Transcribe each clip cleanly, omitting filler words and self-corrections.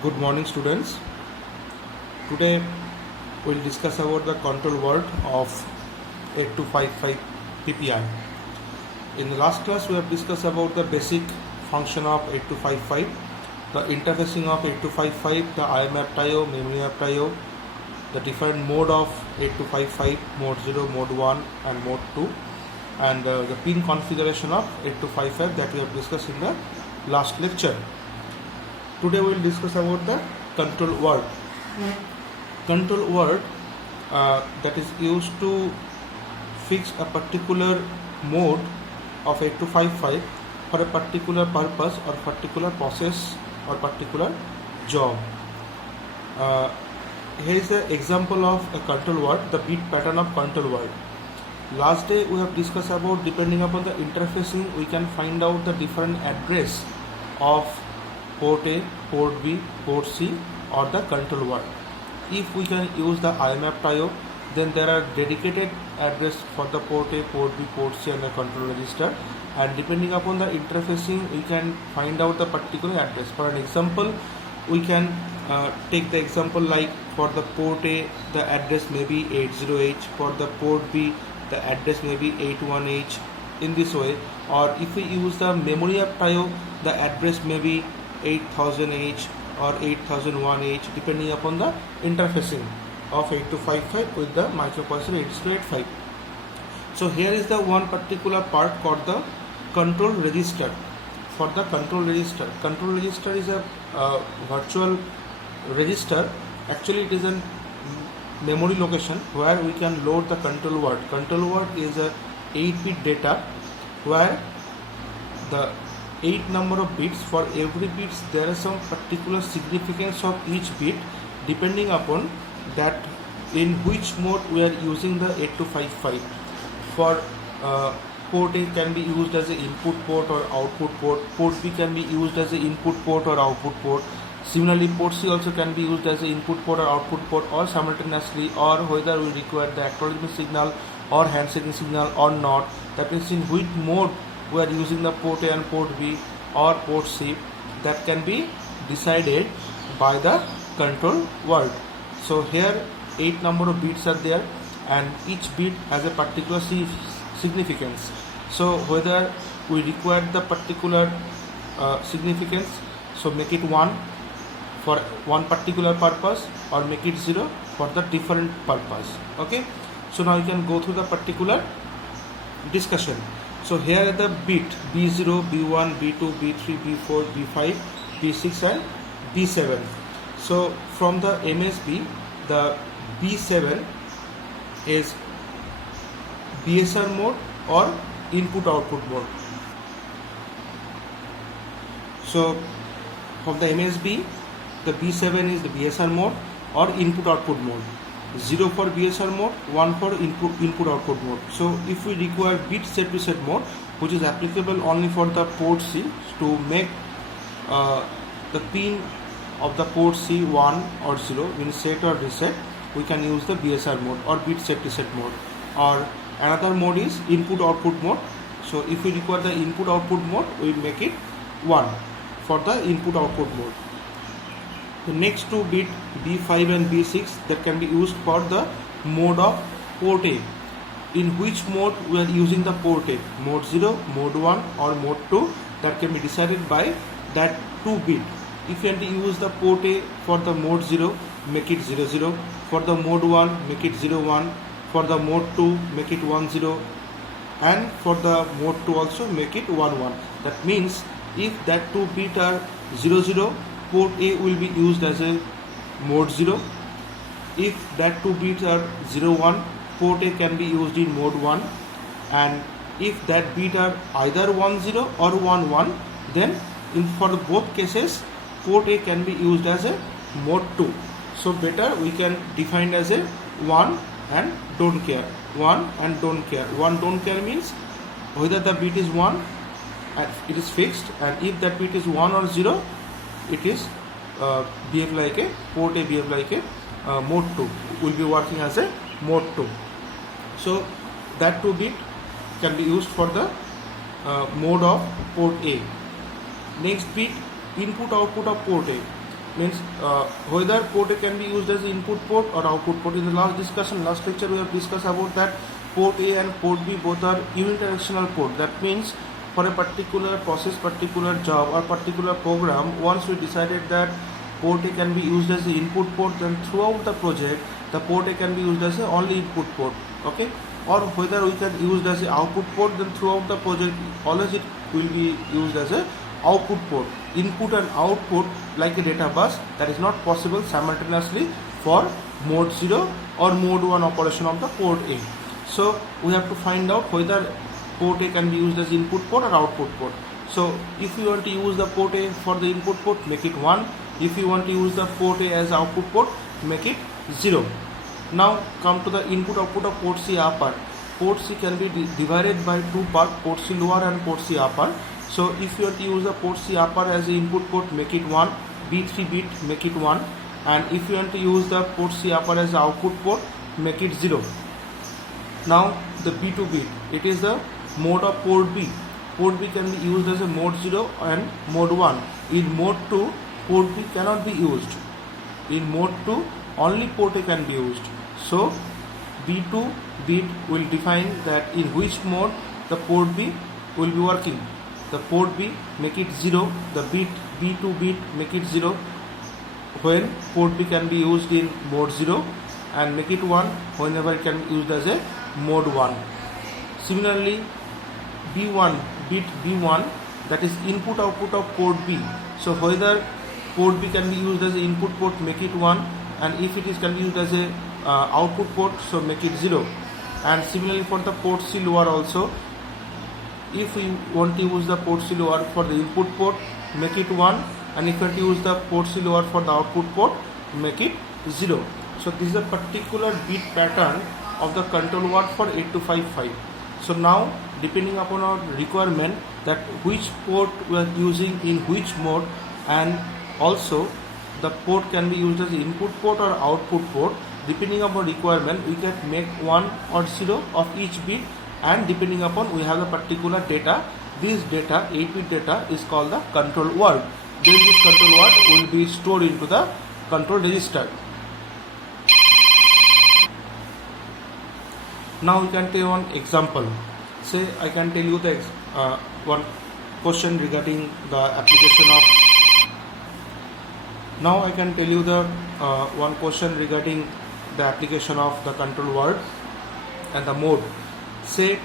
Good morning, students. Today we'll discuss about the control word of 8255 PPI. In the last class we have discussed about the basic function of 8255, the interfacing of 8255, the IMAP TIO, memory map TIO, the different mode of 8255, mode 0, mode 1 and mode 2, and the pin configuration of 8255 that we have discussed in the last lecture. Today we will discuss about the control word. Control word that is used to fix a particular mode of 8255 for a particular purpose or particular process or particular job. Here is the example of a control word, the bit pattern of control word. Last day we have discussed about, depending upon the interfacing, we can find out the different address of port A, port B, port C or the control word. If we can use the IMAP TIO, then there are dedicated address for the port A, port B, port C and the control register, and depending upon the interfacing we can find out the particular address. For an example, we can take the example like for the port A the address may be 80H, for the port B the address may be 81H, in this way. Or if we use the memory map TIO, the address may be 8000H or 8001H depending upon the interfacing of 8255 with the microprocessor 8285. So here is the one particular part called the control register. For the control register is a virtual register. Actually it is a memory location where we can load the control word. Control word is a 8-bit data where the 8 number of bits. For every bit there is some particular significance of each bit depending upon that in which mode we are using the 8255. For port A can be used as an input port or output port, port B can be used as an input port or output port. Similarly, port C also can be used as an input port or output port, or simultaneously, or whether we require the acknowledgement signal or handshaking signal or not. That means in which mode we are using the port A and port B or port C, that can be decided by the control word. So here 8 number of bits are there and each bit has a particular significance. So whether we require the particular significance, so make it 1 for one particular purpose or make it 0 for the different purpose. Okay, so now you can go through the particular discussion. So here are the bit B0, B1, B2, B3, B4, B5, B6 and B7. So from the MSB, the B7 is BSR mode or input output mode. So from the MSB, the B7 is the BSR mode or input output mode. 0 for BSR mode, 1 for input output mode. So if we require bit set reset mode, which is applicable only for the port C, to make the pin of the port C 1 or 0 means set or reset, we can use the BSR mode or bit set reset mode. Or another mode is input output mode. So if we require the input output mode, we make it 1 for the input output mode. The next two bit B5 and B6 that can be used for the mode of port A. In which mode we are using the port A, mode 0, mode 1 or mode 2, that can be decided by that 2 bit. If you want to use the port A for the mode 0, make it 00, for the mode 1 make it 01, for the mode 2 make it 10, and for the mode 2 also make it 11. That means if that 2 bit are 00, port A will be used as a mode 0. If that 2 bits are 01, port A can be used in mode 1, and if that bit are either 10 or 11, then for both cases port A can be used as a mode 2. So better we can define as a 1 and don't care. 1 and don't care. 1 don't care means whether the bit is 1 and it is fixed, and if that bit is 1 or 0, it is behave like a port A, behave like a mode 2, will be working as a mode 2. So that 2 bit can be used for the mode of port A. Next bit, input output of port A. means whether port A can be used as input port or output port. In the last lecture we have discussed about that port A and port B both are unidirectional port. That means for a particular process, particular job or particular program, once we decided that port A can be used as the input port, then throughout the project the port A can be used as the only input port, okay, or whether we can use as the output port, then throughout the project always it will be used as a output port. Input and output like a data bus, that is not possible simultaneously for mode 0 or mode 1 operation of the port A. So we have to find out whether port A can be used as input port or output port. So if you want to use the port A for the input port, make it 1. If you want to use the port A as output port, make it 0. Now come to the input output of port C upper. Port C can be divided by two parts, port C lower and port C upper. So if you want to use the port C upper as the input port, make it 1. B3 bit, make it 1. And if you want to use the port C upper as the output port, make it 0. Now the B2 bit, it is the mode of port B. Port B can be used as a mode 0 and mode 1. In mode 2, port B cannot be used. In mode 2, only port A can be used. So B2 bit will define that in which mode the port B will be working. The port B, make it 0, the bit B2 bit, make it 0 when port B can be used in mode 0, and make it 1 whenever it can be used as a mode 1. Similarly, B1 bit B1, that is input output of port B. So whether port B can be used as an input port, make it 1, and if it is can be used as a output port, so make it 0. And similarly for the port C lower also, if we want to use the port C lower for the input port, make it 1, and if you want to use the port C lower for the output port, make it 0. So this is a particular bit pattern of the control word for 8255. So now depending upon our requirement that which port we are using in which mode, and also the port can be used as input port or output port, depending upon requirement we can make 1 or 0 of each bit, and depending upon we have the particular data, this data 8-bit data is called the control word. Then this control word will be stored into the control register. Now we can take one example. Say I can tell you the one question regarding the application of. Now I can tell you the one question regarding the application of the control word and the mode. Say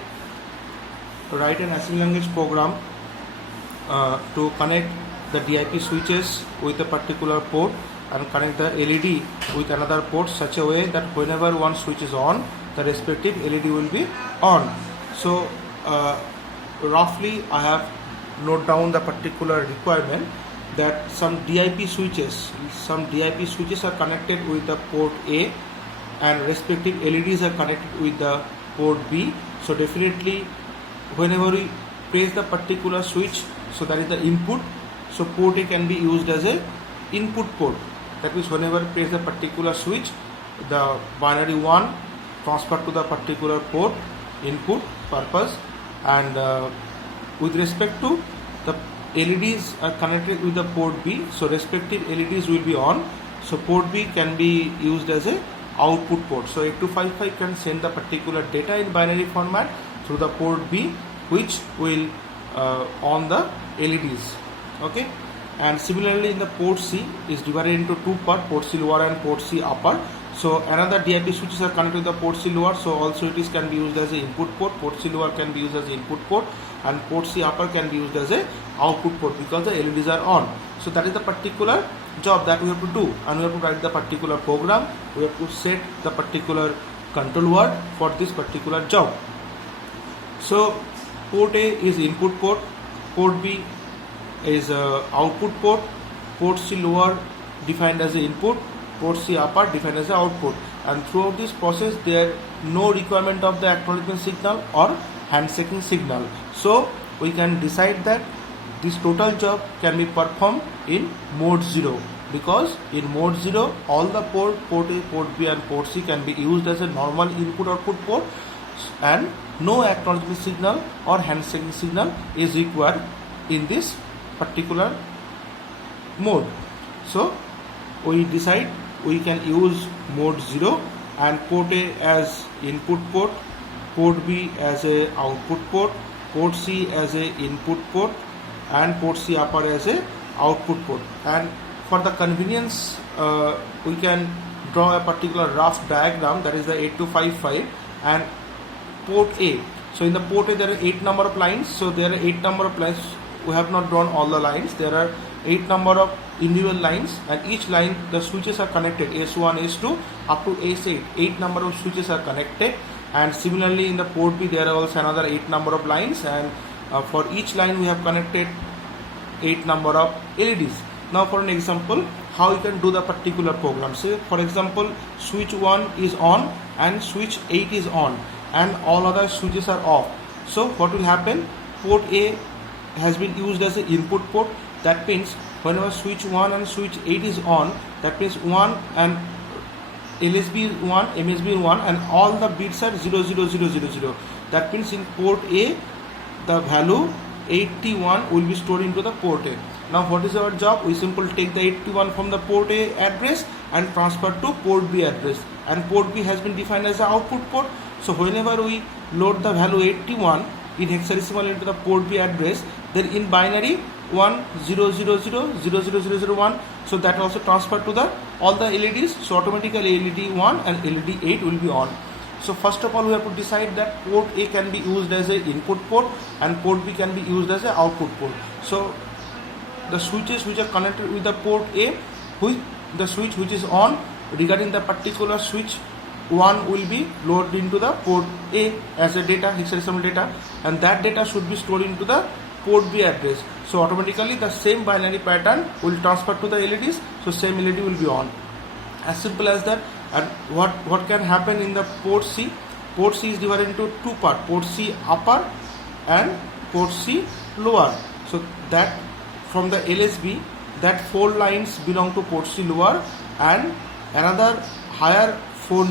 write an assembly language program to connect the DIP switches with a particular port and connect the LED with another port such a way that whenever one switch is on, the respective LED will be on. So roughly I have note down the particular requirement that some DIP switches are connected with the port A and respective LEDs are connected with the port B. So definitely whenever we press the particular switch, so that is the input, so port A can be used as a input port. That means whenever we press the particular switch, the binary 1 transfer to the particular port input purpose, and with respect to the LEDs are connected with the port B, so respective LEDs will be on, so port B can be used as a output port. So 8255 can send the particular data in binary format through the port B, which will on the LEDs, okay. And similarly in the port C is divided into two parts, port C lower and port C upper. So another DIP switches are connected to the port C lower, so also it is can be used as an input port. Port C lower can be used as an input port, and port C upper can be used as a output port because the LEDs are on. So that is the particular job that we have to do, and we have to write the particular program. We have to set the particular control word for this particular job. So port A is input port, port B is output port, port C lower defined as the input, port C upper defined as the output, and throughout this process there no requirement of the acknowledgement signal or handshaking signal. So we can decide that this total job can be performed in mode 0, because in mode 0 all the port A, port B and port C can be used as a normal input output port, and no acknowledgement signal or handshaking signal is required in this particular mode. So we decide we can use mode 0 and port A as input port, port B as a output port C as a input port, and port C upper as a output port. And for the convenience, we can draw a particular rough diagram, that is the 8255, and port A. So in the port A there are 8 number of lines. So there are 8 number of lines. We have not drawn all the lines. There are 8 number of individual lines, and each line the switches are connected, S1, S2 up to S8. 8 number of switches are connected, and similarly in the port B there are also another 8 number of lines, and for each line we have connected 8 number of LEDs. Now for an example, how you can do the particular program. Say for example, switch 1 is on and switch 8 is on, and all other switches are off. So what will happen? Port A has been used as an input port. That means whenever switch 1 and switch 8 is on, that means 1 and LSB is 1, MSB is 1, and all the bits are 0, 0, 0, 0, 0. That means in port A, the value 81 will be stored into the port A. Now what is our job? We simply take the 81 from the port A address and transfer to port B address, and port B has been defined as the output port. So whenever we load the value 81 in hexadecimal into the port B address, then in binary 1 0 0 0 0 0 0 0 1, so that also transferred to the all the LEDs. So automatically LED 1 and LED 8 will be on. So first of all, we have to decide that port A can be used as a input port and port B can be used as a output port. So the switches which are connected with the port A, the switch which is on, regarding the particular switch 1 will be loaded into the port A as a data, hexadecimal data, and that data should be stored into the port B address. So automatically the same binary pattern will transfer to the LEDs, so same LED will be on. As simple as that. And what can happen in the port C? Port C is divided into two parts, port C upper and port C lower. So that from the LSB, that 4 lines belong to port C lower, and another higher 4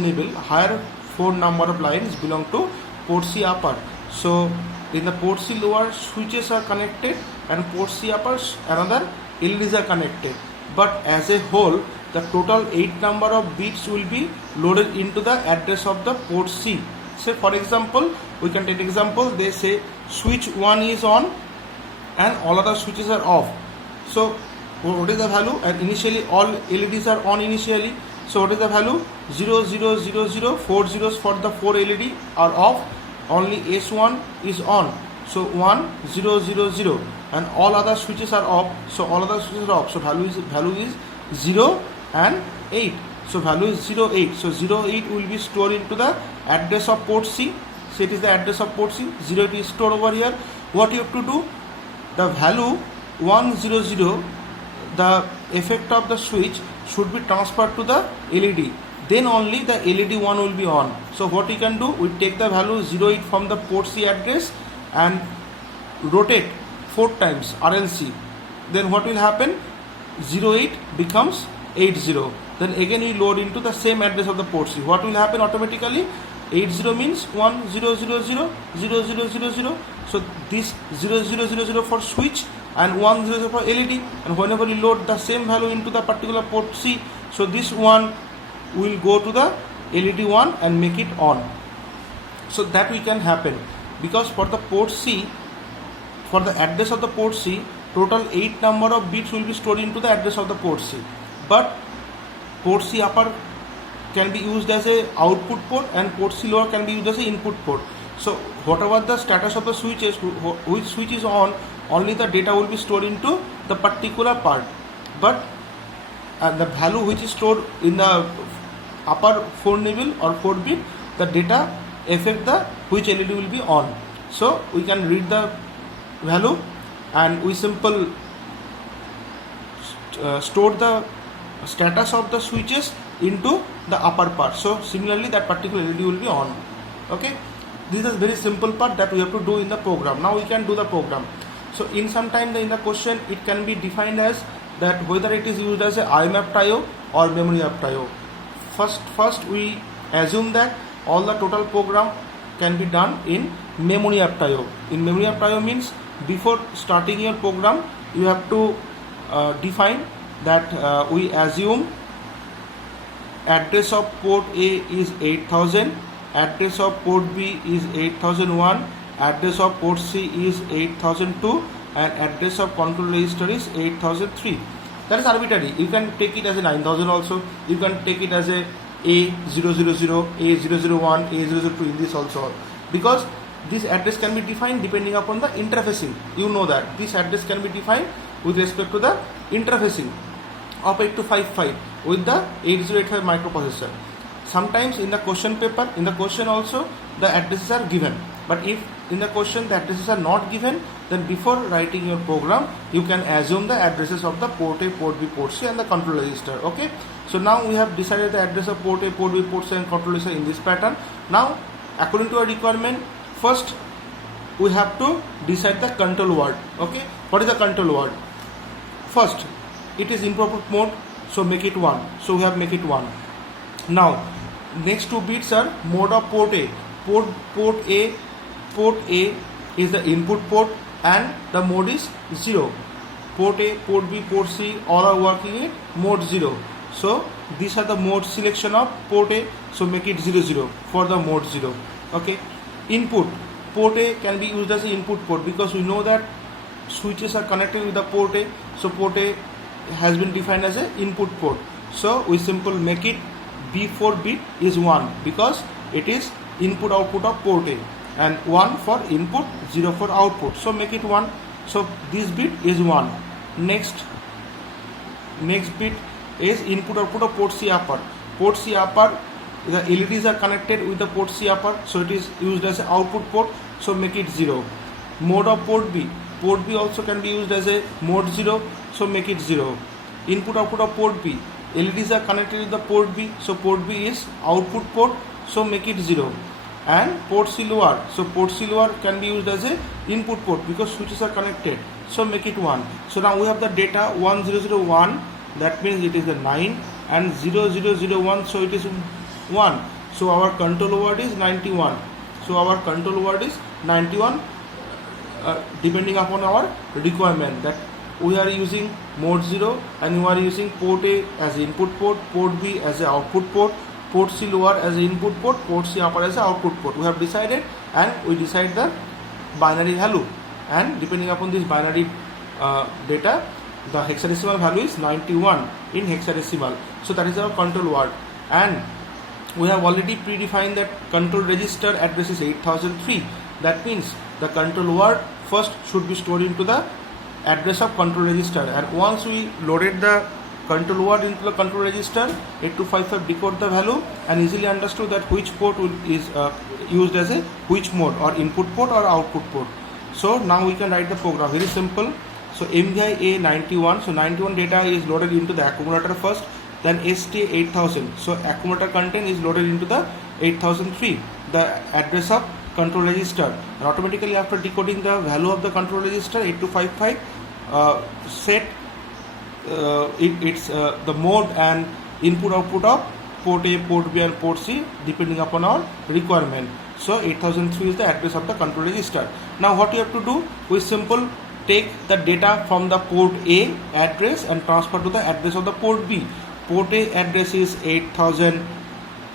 number of lines belong to port C upper. So in the port C lower, switches are connected, and port C upper, another LEDs are connected. But as a whole, the total 8 number of bits will be loaded into the address of the port C. Say for example, we can take example, they say switch 1 is on and all other switches are off. So what is the value? And initially all LEDs are on initially. So what is the value? 0 0 0 0, 4 zeros for the 4 LED are off, only S1 is on. So 1 0 0 0, and all other switches are off. So all other switches are off. So value is 0 and 8. So value is 0 8. So 0 8 will be stored into the address of port C. So it is the address of port C. 0 8 is stored over here. What you have to do? The value 1 0 0, the effect of the switch should be transferred to the LED. Then only the LED 1 will be on. So what we can do? We take the value 0 8 from the port C address and rotate 4 times RLC. Then what will happen? 0 8 becomes 80. Then again we load into the same address of the port C. What will happen automatically? 80 means 1 0 0 0 0 0 0 0. So this 0 0 0 0 for switch and 1 0 0 for LED. And whenever you load the same value into the particular port C, so this one will go to the LED 1 and make it on. So that we can happen, because for the port C, for the address of the port C, total 8 number of bits will be stored into the address of the port C. But port C upper can be used as a output port and port C lower can be used as a input port. So whatever the status of the switch is, which switch is on, only the data will be stored into the particular part. But the value which is stored in the upper 4 nibble or 4 bit, the data affect the which LED will be on. So we can read the value and we simple store the status of the switches into the upper part. So similarly that particular LED will be on. Okay, this is a very simple part that we have to do in the program. Now we can do the program. So in some time in the question it can be defined as that whether it is used as a IMAP IO or memory mapped IO. First we assume that all the total program can be done in memory mapped IO. In memory mapped IO means before starting your program you have to define that we assume address of port A is 8000, address of port B is 8001, address of port C is 8002, and address of control register is 8003. That is arbitrary. You can take it as a 9000 also. You can take it as a A000, A001, A002 in this also, because this address can be defined depending upon the interfacing. You know that this address can be defined with respect to the interfacing of 8255 with the 8085 microprocessor. Sometimes in the question paper, in the question also, the addresses are given. But if in the question the addresses are not given, then before writing your program, you can assume the addresses of the port A, port B, port C and the control register. Okay. So now we have decided the address of port A, port B, port C and control register in this pattern. Now, according to our requirement, first we have to decide the control word. Okay. What is the control word? First, it is improper mode, so make it 1. So we have make it 1. Now, next two bits are mode of port A. Port A is the input port and the mode is 0. Port A, port B, port C all are working in mode 0. So these are the mode selection of port A. So make it 00 for the mode 0. Okay. Input. Port A can be used as an input port because we know that switches are connected with the port A. So port A has been defined as an input port. So we simply make it B4 bit is 1 because it is input output of port A, and 1 for input, 0 for output. So make it 1. So this bit is 1. Next bit is input output of port C upper. Port C upper, the LEDs are connected with the port C upper, so it is used as an output port. So make it 0. Mode of port B. Port B also can be used as a mode 0. So make it 0. Input output of port B. LEDs are connected with the port B, so port B is output port. So make it 0. And port C lower. So port C lower can be used as a input port because switches are connected. So make it 1. So now we have the data 1001. That means it is the 9 and 0001. So it is 1. So our control word is 91. So our control word is 91. Depending upon our requirement, that we are using mode 0 and you are using port A as input port, port B as an output port, port C lower as an input port, port C upper as an output port. We have decided, and we decide the binary value, and depending upon this binary data, the hexadecimal value is 91 in hexadecimal. So that is our control word, and we have already predefined that control register address is 8003. That means the control word first should be stored into the address of control register, and once we loaded the control word into the control register, 8255 decode the value and easily understood that which port is used as a which mode, or input port or output port. So now we can write the program very simple. So MVI A91, so 91 data is loaded into the accumulator first, then STA 8000, so accumulator content is loaded into the 8003, the address of control register, and automatically after decoding the value of the control register 8255 set it's the mode and input output of port A, port B and port C depending upon our requirement. So 8003 is the address of the control register. Now what you have to do, we simple take the data from the port A address and transfer to the address of the port B. Port A address is 8000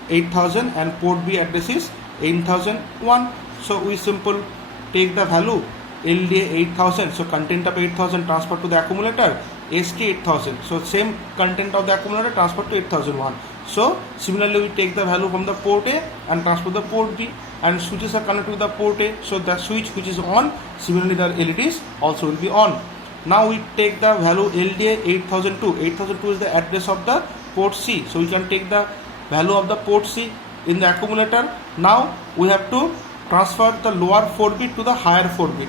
and port B address is 8001. So we simple take the value LDA 8000, so content of 8000 transfer to the accumulator, ST 8000, so same content of the accumulator transfer to 8001. So similarly we take the value from the port A and transfer the port B, and switches are connected with the port A, so the switch which is on, similarly the LEDs also will be on. Now we take the value LDA 8002. 8002 is the address of the port C, so we can take the value of the port C in the accumulator. Now we have to transfer the lower 4 bit to the higher 4 bit,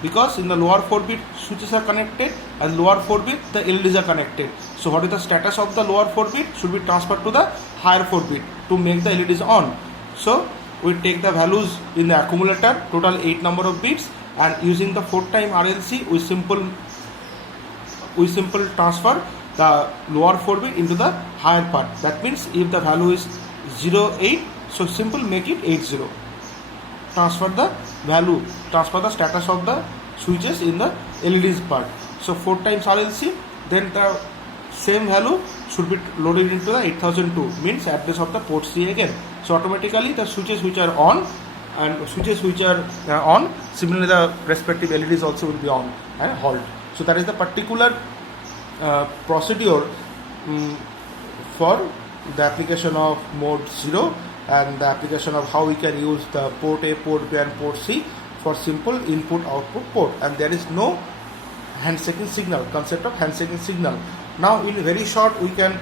because in the lower 4 bit switches are connected and lower 4 bit the LEDs are connected. So what is the status of the lower 4 bit should be transferred to the higher 4 bit to make the LEDs on. So we take the values in the accumulator, total 8 number of bits, and using the 4 time RLC we simple transfer the lower 4 bit into the higher part. That means if the value is 08, so simple make it 80. Transfer the value, transfer the status of the switches in the LEDs part. So 4 times RLC, then the same value should be loaded into the 8002, means address of the port C again. So automatically the switches which are on and switches which are on, similarly the respective LEDs also will be on and halt. So that is the particular procedure for the application of mode 0 and the application of how we can use the port A, port B and port C for simple input output port, and there is no handshaking signal, concept of handshaking signal. Now in very short we can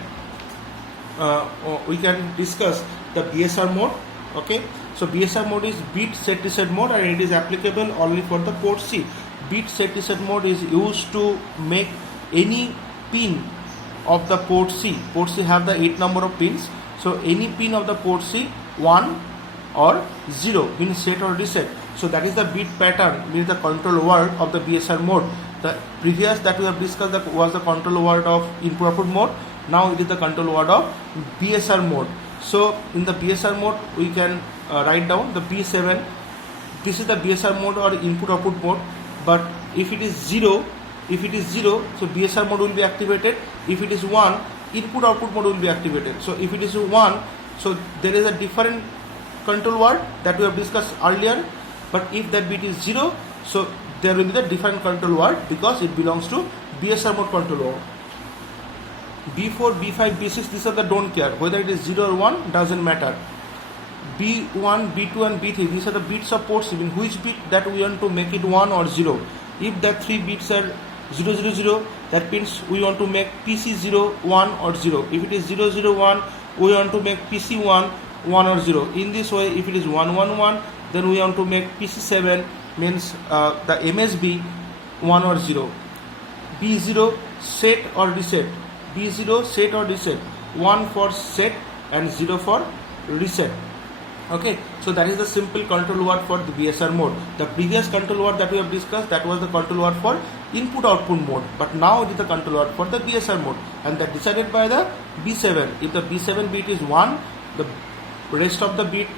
discuss the BSR mode. Okay, so BSR mode is beat set reset mode and it is applicable only for the port C. Beat set reset mode is used to make any pin of the port C. Port C have the 8 number of pins, so any pin of the port C 1 or 0 means set or reset. So that is the beat pattern, means the control word of the BSR mode. The previous that we have discussed that was the control word of input output mode. Now it is the control word of BSR mode. So in the BSR mode we can write down the B7. This is the BSR mode or input output mode. But if it is 0, so BSR mode will be activated. If it is 1, input output mode will be activated. So if it is 1, so there is a different control word that we have discussed earlier. But if that bit is 0, so there will be the different control word because it belongs to BSR mode control word. B4, B5, B6, these are the don't care. Whether it is 0 or 1 doesn't matter. B1, B2 and B3, these are the bits of port C. In which bit that we want to make it 1 or 0. If that 3 bits are 0, 0, 0, that means we want to make PC 0, 1 or 0. If it is 0, 0, 1, we want to make PC 1, 1 or 0. In this way, if it is 1, 1, 1, then we want to make PC 7, means the MSB 1 or 0. B0 set or reset. B0 set or reset. 1 for set and 0 for reset. Okay, so that is the simple control word for the BSR mode. The previous control word that we have discussed, that was the control word for input output mode, but now it is the control word for the BSR mode, and that decided by the B7. If the B7 bit is 1, the rest of the bit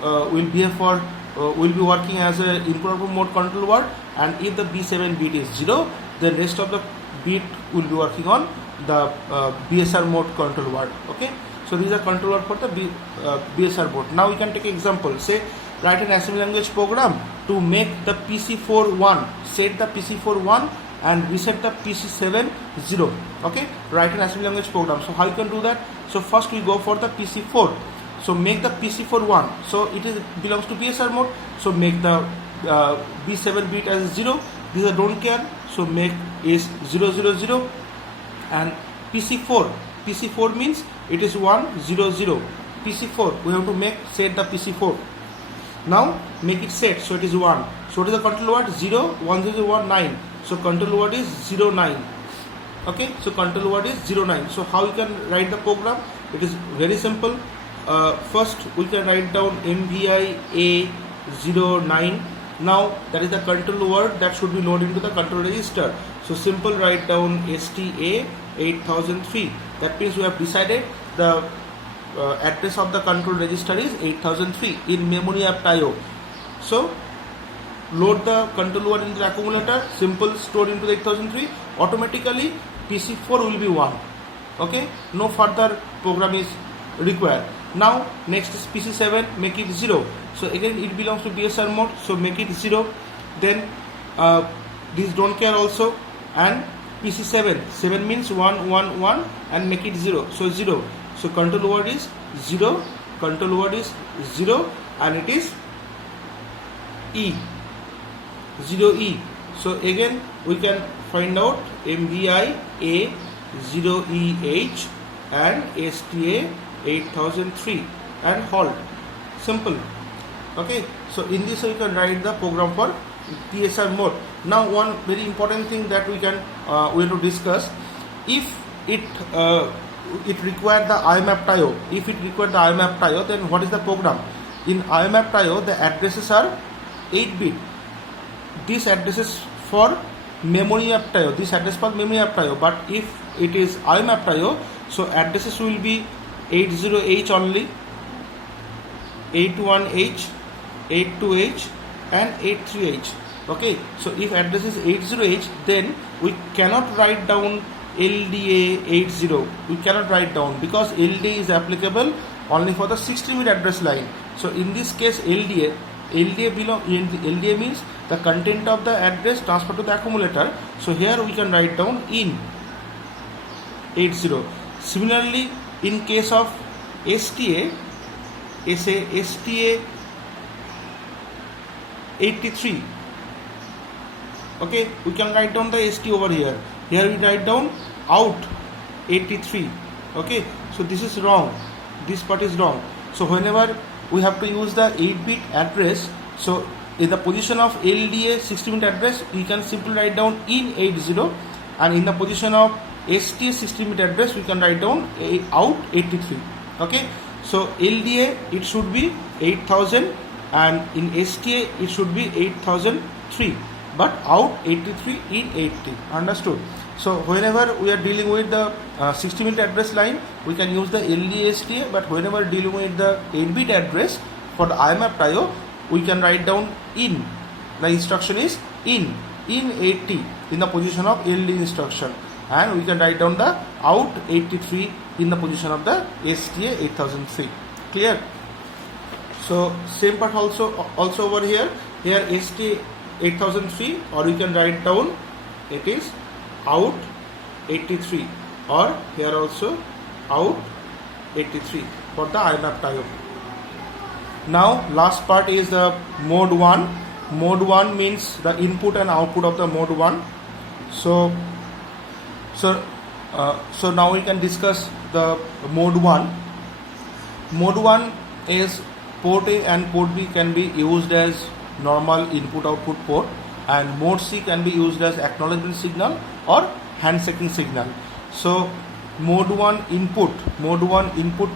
will be working as a input output mode control word, and if the B7 bit is 0, the rest of the bit will be working on the BSR mode control word. Okay, so these are control word for the BSR mode. Now we can take example. Say write an assembly language program to make the PC4 1, set the PC4 1 and reset the PC7 0. Okay, write an assembly language program. So how you can do that? So first we go for the PC4. So make the PC4 1. So it belongs to BSR mode. So make the B7 bit as 0. These are don't care. So make is 0, 0, 0. And PC4 means it is 1, 0, 0. PC4, we have to make set the PC4. Now make it set, so it is 1. So what is the control word? 0, 1, 0, 1, 9. So control word is 0, 9. Okay, so control word is 0, 9. So how you can write the program? It is very simple. First we can write down MVI A09. Now that is the control word that should be loaded into the control register. So simple write down STA 8003. That means we have decided the address of the control register is 8003 in memory app IO. So load the control word into the accumulator, simple stored into the 8003. Automatically PC4 will be 1. Okay, no further program is required. Now next is PC7, make it 0. So again it belongs to BSR mode, so make it 0. Then this don't care also, and PC7, 7 means 1, 1, 1 and make it 0. So 0. So control word is 0, control word is 0 and it is E, 0E. So again we can find out MVI A0EH and STA 8003 and halt. Simple. Okay, so in this way you can write the program for BSR mode. Now one very important thing that we will to discuss, if it requires the IMAP IO. If it requires the IMAP IO, then what is the program? In IMAP IO, the addresses are 8-bit. This addresses for memory app IO. This address for memory app IO. But if it is IMAP IO, so addresses will be 80H only, 81H, 82H and 83H. Okay, so if address is 80H, then we cannot write down LDA 80, we cannot write down because LDA is applicable only for the 16-bit address line. So in this case LDA means the content of the address transferred to the accumulator. So here we can write down in 80. Similarly, in case of STA 83, okay, we can write down the ST over here. Here we write down out 83. Okay, so this is wrong. This part is wrong. So whenever we have to use the 8-bit address, so in the position of LDA 16-bit address, we can simply write down in 80, and in the position of STA 16-bit address, we can write down out 83. Okay, so LDA it should be 8000, and in STA it should be 8003, but out 83 in 80. Understood? So whenever we are dealing with the 16-bit address line, we can use the LDA STA, but whenever dealing with the 8-bit address for the IMAP IO, we can write down in. The instruction is in 80 in the position of LD instruction, and we can write down the out 83 in the position of the STA 8003. Clear? So same part also over here. Here STA 8003, or you can write down it is out 83, or here also out 83 for the IMAP IO. Now last part is the mode 1. Mode 1 means the input and output of the mode 1. So now we can discuss the mode 1. Mode 1 is port A and port B can be used as normal input output port, and mode C can be used as acknowledgement signal or handshaking signal. So mode 1 input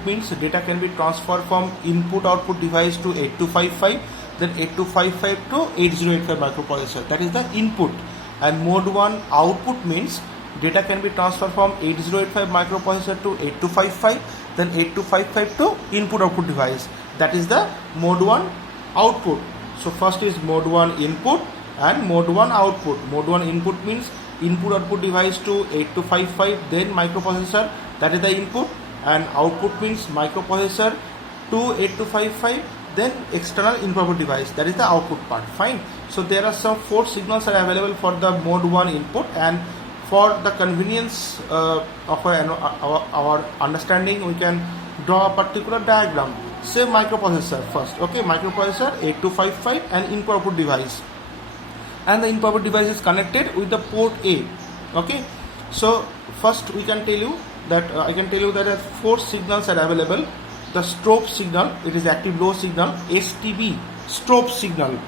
means data can be transferred from input output device to 8255, then 8255 to 8085 microprocessor. That is the input. And mode 1 output means data can be transferred from 8085 microprocessor to 8255, then 8255 to input output device. That is the mode 1 output. So first is mode 1 input and mode 1 output. Mode 1 input means input output device to 8255, then microprocessor, that is the input, and output means microprocessor to 8255, then external input output device, that is the output part. Fine. So there are some 4 signals are available for the mode 1 input, and for the convenience of our understanding, we can draw a particular diagram. Say microprocessor first. Okay, microprocessor 8255 and input output device, and the input output device is connected with the port A. Okay, so first we can tell you that I can tell you that 4 signals are available. The strobe signal, it is active low signal, STB strobe signal,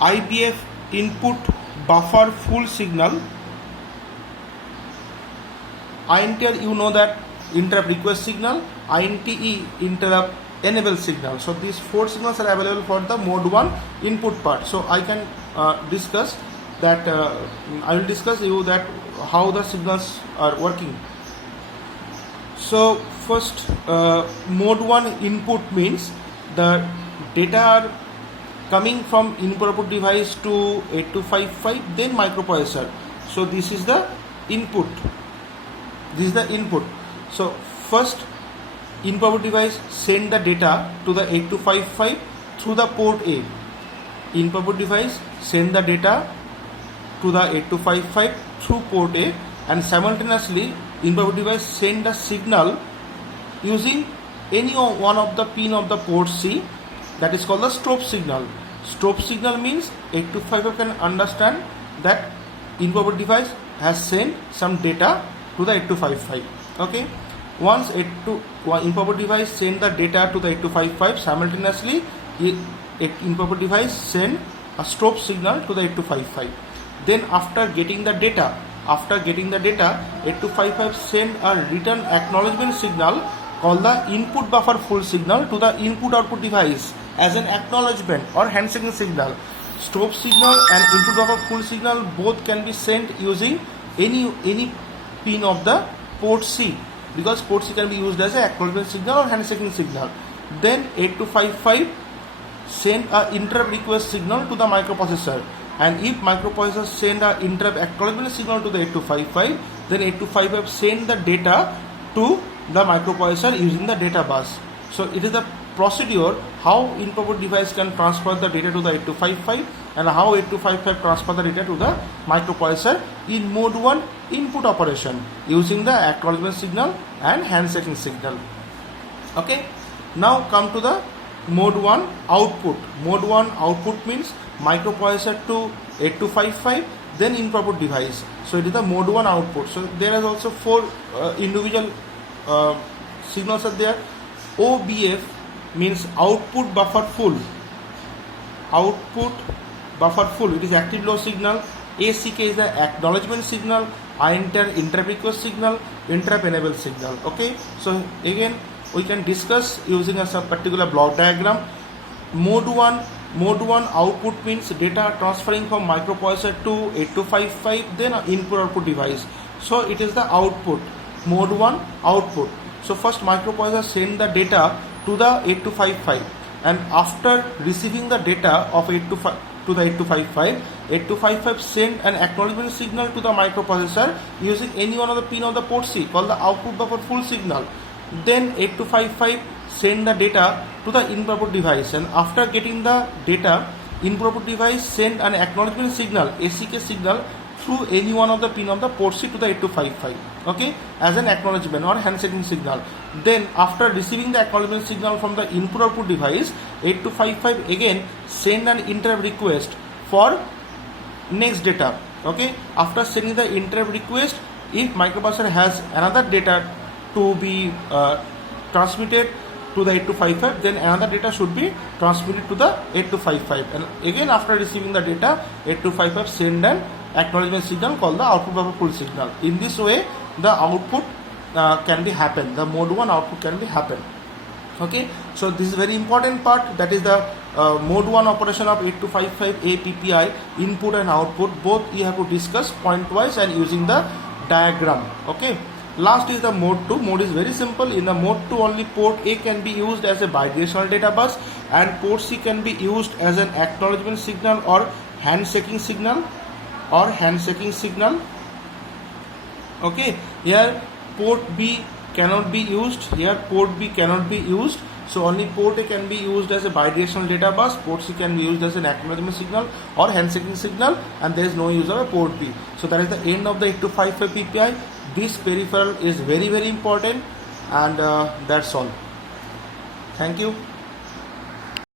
IBF input buffer full signal, INTR, you know that interrupt request signal, INTE interrupt enable signal. So these 4 signals are available for the mode 1 input part. So I can discuss that. I will discuss you that how the signals are working. So first, mode 1 input means the data are coming from input output device to 8255, then microprocessor. So this is the input. So first, input output device send the data to the 8255 through the port A. Input output device send the data to the 8255 through port A, and simultaneously input output device send the signal using any one of the pin of the port C. That is called the strobe signal. Strobe signal means 8255 can understand that input output device has sent some data to the 8255. Okay, once input output device send the data to the 8255, simultaneously input output device send a strobe signal to the 8255. Then after getting the data, 8255 send a return acknowledgement signal called the input buffer full signal to the input output device as an acknowledgement or handshaking signal. Strobe signal and input buffer full signal both can be sent using any pin of the port C, because port C can be used as an acknowledgement signal or handshaking signal. Then 8255 send a interrupt request signal to the microprocessor. and if microprocessor send a interrupt acknowledgement signal to the 8255, then 8255 send the data to the microprocessor using the data bus. So it is the procedure how input device can transfer the data to the 8255 and how 8255 transfer the data to the microprocessor in mode 1 input operation using the acknowledgement signal and handshaking signal. Okay, now come to the mode 1 output. Mode 1 output means microprocessor to 8255, then input device. So it is the mode 1 output. So there is also 4 individual signals are there. OBF means output buffer full. Output buffer full, it is active low signal. ACK is the acknowledgement signal. INTER interrupt request signal, interrupt enable signal. Okay, so again we can discuss using a some particular block diagram. Mode 1 output means data transferring from microprocessor to 8255, then input output device. So it is the output, mode 1 output. So first microprocessor send the data to the 8255, and after receiving the data of 825 to the 8255 send an acknowledgement signal to the microprocessor using any one of the pin of the port C called the output buffer full signal. Then 8255 send the data to the input device, and after getting the data, input device send an acknowledgement signal, ACK signal, through any one of the pin of the port C to the 8255, okay, as an acknowledgement or handshaking signal. Then after receiving the acknowledgement signal from the input output device, 8255 again send an interrupt request for next data. Okay, after sending the interrupt request, if microprocessor has another data to be transmitted to the 8255, then another data should be transmitted to the 8255, and again after receiving the data, 8255 send an acknowledgement signal called the output buffer full signal. In this way the output can be happen, the mode 1 output can be happen. Okay, so this is very important part, that is the mode 1 operation of 8255 APPI, input and output both you have to discuss point wise and using the diagram. Okay, last is the mode 2. Mode is very simple. In the mode 2 only port A can be used as a bidirectional data bus and port C can be used as an acknowledgement signal or handshaking signal Okay, here port B cannot be used, so only port A can be used as a bidirectional data bus, port C can be used as an acknowledgement signal or handshaking signal, and there is no use of a port B. So that is the end of the 8255 PPI. This peripheral is very important, and that's all. Thank you.